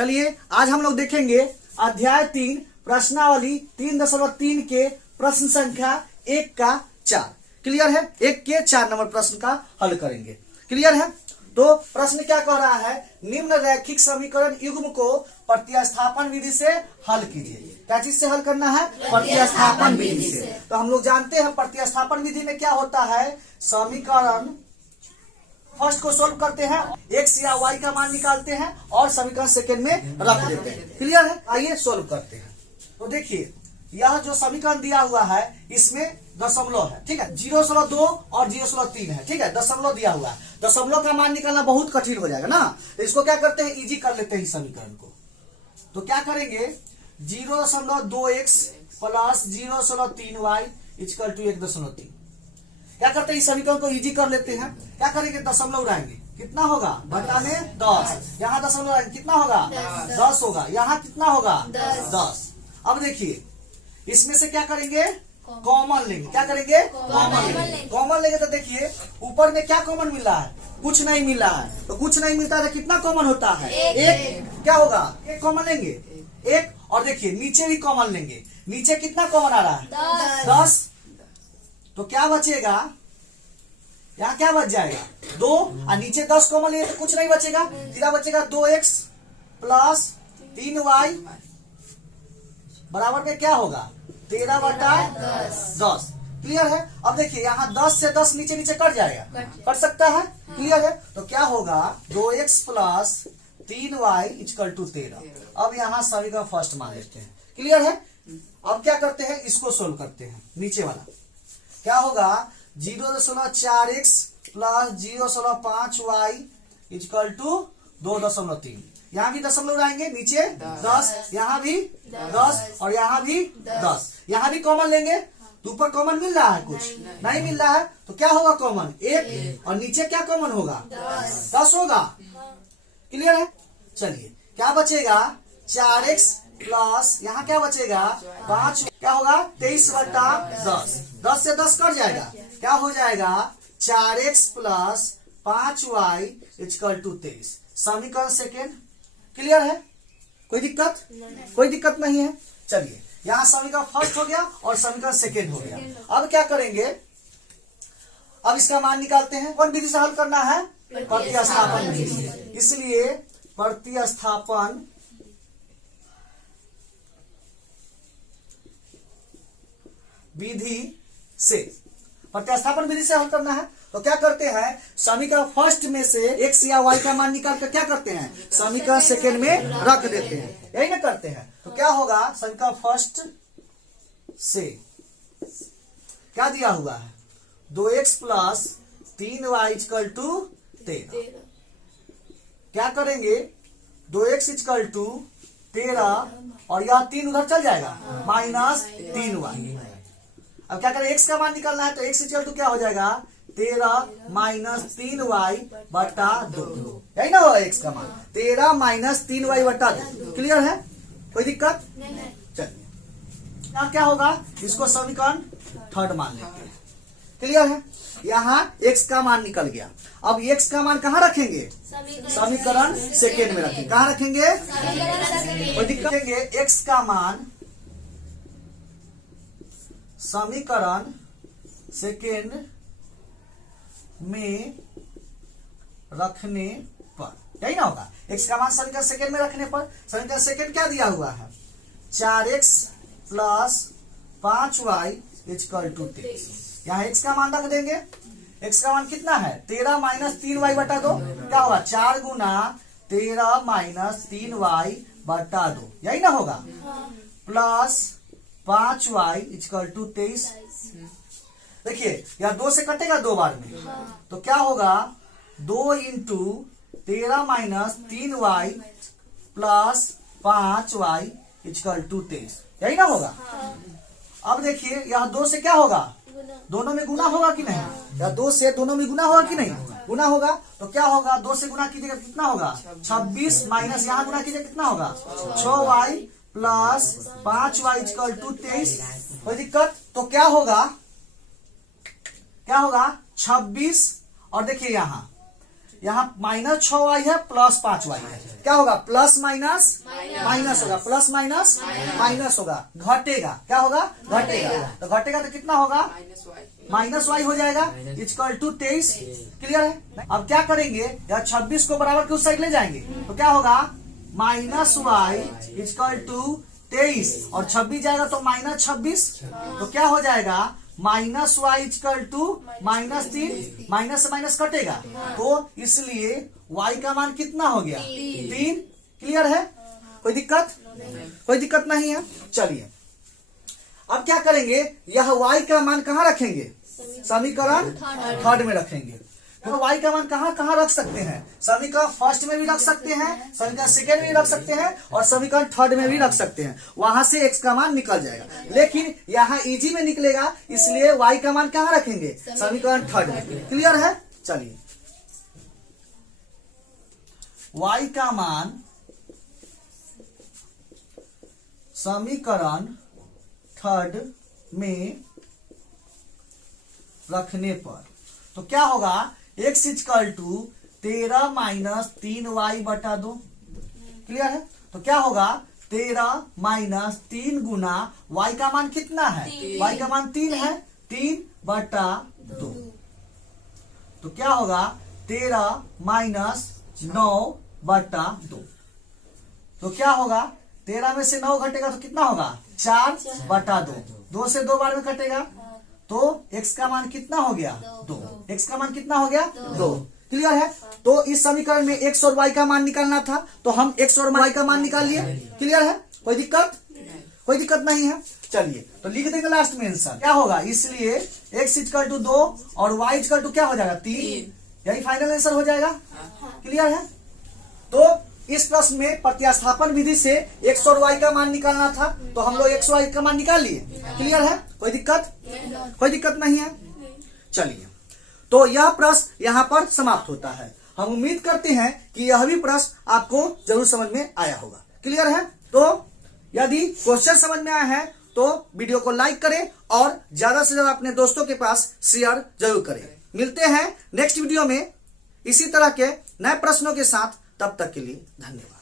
चलिए आज हम लोग देखेंगे अध्याय 3 प्रश्नावली 3.3 के प्रश्न संख्या 1 का 4। क्लियर है? 1 के 4 नंबर प्रश्न का हल करेंगे। क्लियर है? तो प्रश्न क्या कह रहा है, निम्न रैखिक समीकरण युग्म को प्रतिस्थापन विधि से हल कीजिए। क्या चीज से हल करना है? प्रतिस्थापन विधि से। तो हम लोग जानते हैं प्रतिस्थापन विधि में क्या होता है, समीकरण फर्स्ट को सोल्व करते हैं, x या y का मान निकालते हैं और समीकरण सेकंड में रख देते हैं। क्लियर है? आइए सोल्व करते हैं। तो देखिए यह जो समीकरण दिया हुआ है इसमें दशमलव है, ठीक है, 0.2 और 0.3 है, ठीक है, दशमलव दिया हुआ है। दशमलव का मान निकालना बहुत कठिन हो जाएगा ना, तो इसको क्या करते हैं, इजी कर लेते हैं इस समीकरण को। तो क्या करेंगे, 0.2x plus 0.3y equal to 1.3। क्या करते हैं, इस समीकरण को इजी कर लेते हैं। क्या करेंगे, दशमलव उड़ाएंगे, कितना होगा, बटाने 10। यहाँ दशमलव उड़ाएंगे, कितना होगा, 10 होगा। यहाँ कितना होगा, 10। अब देखिए इसमें से क्या करेंगे, कॉमन लेंगे। क्या करेंगे, कॉमन लेंगे। कॉमन लेंगे तो देखिए ऊपर में क्या कॉमन मिल रहा है, कुछ नहीं मिल रहा है। तो कुछ नहीं मिलता है तो कितना कॉमन होता है, एक। क्या होगा, एक कॉमन लेंगे, एक। और देखिए नीचे भी कॉमन लेंगे, नीचे कितना कॉमन आ रहा है, 10। तो क्या बचेगा, यहाँ क्या बच जाएगा, 2। और नीचे 10 कॉमन लिए तो कुछ नहीं बचेगा, सीधा बचेगा 2x प्लस 3y बराबर में क्या होगा, 13/10। क्लियर है? अब देखिए यहाँ 10 से 10 नीचे नीचे कट जाएगा, कट सकता है। क्लियर है? तो क्या होगा, 2x plus 3y equal to 13। अब यहाँ सभी का फर्स्ट मान लेते हैं। क्लियर है? अब क्या करते हैं, इसको सोल्व करते हैं। नीचे वाला क्या होगा, 0.4x plus 0.5y equal to 2.3। यहाँ भी दशमलव लाएंगे, नीचे 10, यहाँ भी 10 और यहाँ भी 10। यहाँ भी कॉमन लेंगे तो ऊपर कॉमन मिल रहा है, कुछ नहीं मिल रहा है। तो क्या होगा, कॉमन 1 और नीचे क्या कॉमन होगा, 10 होगा। क्लियर है? चलिए क्या बचेगा, 4x प्लस यहाँ क्या बचेगा, 5। क्या होगा, 23/10। 10 से 10 कट जाएगा, क्या हो जाएगा, 4x plus 5y equal to 23। समीकरण सेकेंड। क्लियर है? कोई दिक्कत, कोई दिक्कत नहीं है। चलिए यहाँ समीकरण फर्स्ट हो गया और समीकरण सेकेंड हो गया। अब क्या करेंगे, अब इसका मान निकालते हैं। कौन विधि से हल करना है, प्रतिस्थापन विधि से। इसलिए प्रतिस्थापन विधि से, प्रतिस्थापन विधि से हल करना है। तो क्या करते हैं, समीकरण फर्स्ट में से x या y का मान निकाल कर क्या करते हैं, समीकरण सेकेंड में रख देते हैं, यही ना करते हैं। तो क्या होगा, समीकरण फर्स्ट से क्या दिया हुआ है, 2x plus 3y equal to 13। क्या करेंगे, 2x इक्वल टू 13 और यह 3 उधर चल जाएगा, माइनस 3y। अब क्या करें, x का मान निकालना है तो x इक्वल टू क्या हो जाएगा, 13 माइनस 3y बटा 2। यही ना होगा x का मान, 13 माइनस 3y बटा 2। क्लियर है? कोई दिक्कत नहीं? चलिए यहाँ क्या होगा, इसको समीकरण थर्ड मान लेते हैं। क्लियर है? यहाँ x का मान निकल गया। अब x का मान कहाँ रखेंगे, समीकरण सेकेंड में रखेंगे। कहाँ रखेंगे, कोई दिक्कत नहीं। x का मान समीकरण सेकेंड में रखने पर, यही ना होगा, x का मान समीकरण सेकेंड में रखने पर। समीकरण सेकेंड क्या दिया हुआ है, 4x plus 5y equal to 23। यहाँ x का मान रख देंगे। x का मान कितना है, 13 माइनस 3y बटा 2। क्या होगा, 4 गुना 13 माइनस 3y बटा 2, यही ना होगा, प्लस 5y इक्वल टू 23। देखिए यह 2 से कटेगा 2 बार में, तो क्या होगा, 2 into 13 minus 3y plus 5y equal to 23, यही ना होगा। अब देखिए यह 2 से क्या होगा, दोनों में गुना होगा कि नहीं, या 2 से दोनों में गुना होगा कि नहीं, गुना होगा। तो क्या होगा, 2 से गुना कीजिएगा कितना होगा, 26 माइनस यहाँ गुना कीजिए कितना होगा, 6y plus 5y equal to 23। कोई दिक्कत? तो क्या होगा, 26 और देखिए यहाँ यहाँ -6y है प्लस 5y है, क्या होगा प्लस माइनस माइनस होगा, प्लस माइनस माइनस होगा, घटेगा, क्या होगा घटेगा, तो घटेगा तो कितना होगा -y हो जाएगा इक्वल टू 23। क्लियर है। अब क्या करेंगे, यहाँ 26 को बराबर के उस साइड ले जाएंगे तो क्या होगा -y इक्वल टू 23 और 26 जाएगा तो -26, तो क्या हो जाएगा -y इक्वल टू -3, माइनस से माइनस कटेगा तो इसलिए y का मान कितना हो गया 3। क्लियर है, कोई दिक्कत कोई दिक्कत नहीं है। चलिए अब क्या करेंगे, यह y का मान कहाँ रखेंगे, समीकरण थर्ड में रखेंगे। तो y का मान कहाँ कहाँ रख सकते हैं, समीकरण फर्स्ट में भी रख सकते हैं, समीकरण सेकेंड में भी रख सकते हैं और समीकरण थर्ड में भी रख सकते हैं, वहां से x का मान निकल जाएगा। लेकिन यहाँ इजी में निकलेगा इसलिए y का मान कहाँ रखेंगे, समीकरण थर्ड में। क्लियर है। चलिए y का मान समीकरण थर्ड में रखने पर तो क्या होगा, x equal to 13 minus 3y बटा 2। क्लियर है, तो क्या होगा 13 माइनस 3 गुना y का मान कितना है, y का मान 3 है, 3 बटा 2, तो क्या होगा 13 माइनस 9 बटा 2, तो क्या होगा 13 में से 9 घटेगा तो कितना होगा 4 बटा 2, 2 से 2 बार में कटेगा तो x का मान कितना हो गया 2, x का मान कितना हो गया 2। क्लियर है। तो इस समीकरण में x और y का मान निकालना था तो हम x और y का मान निकाल लिए। क्लियर है, कोई दिक्कत नहीं है। चलिए तो लिख देंगे लास्ट में आंसर क्या होगा, इसलिए x इक्वल टू 2 और y इक्वल टू क्या हो जाएगा 3, यही फाइनल आंसर हो जाएगा। क्लियर है। तो इस प्रश्न में प्रतिस्थापन विधि से x और y का मान निकालना था तो हम लोग x और y का मान निकाल लिए। क्लियर है, कोई दिक्कत नहीं है। चलिए तो यह प्रश्न यहाँ पर समाप्त होता है। हम उम्मीद करते हैं कि यह भी प्रश्न आपको जरूर समझ में आया होगा। क्लियर है। तो यदि क्वेश्चन समझ में आया है तो वीडियो को लाइक करें और ज्यादा से ज्यादा अपने दोस्तों के पास शेयर जरूर करें। मिलते हैं नेक्स्ट वीडियो में इसी तरह के नए प्रश्नों के साथ, तब तक के लिए धन्यवाद।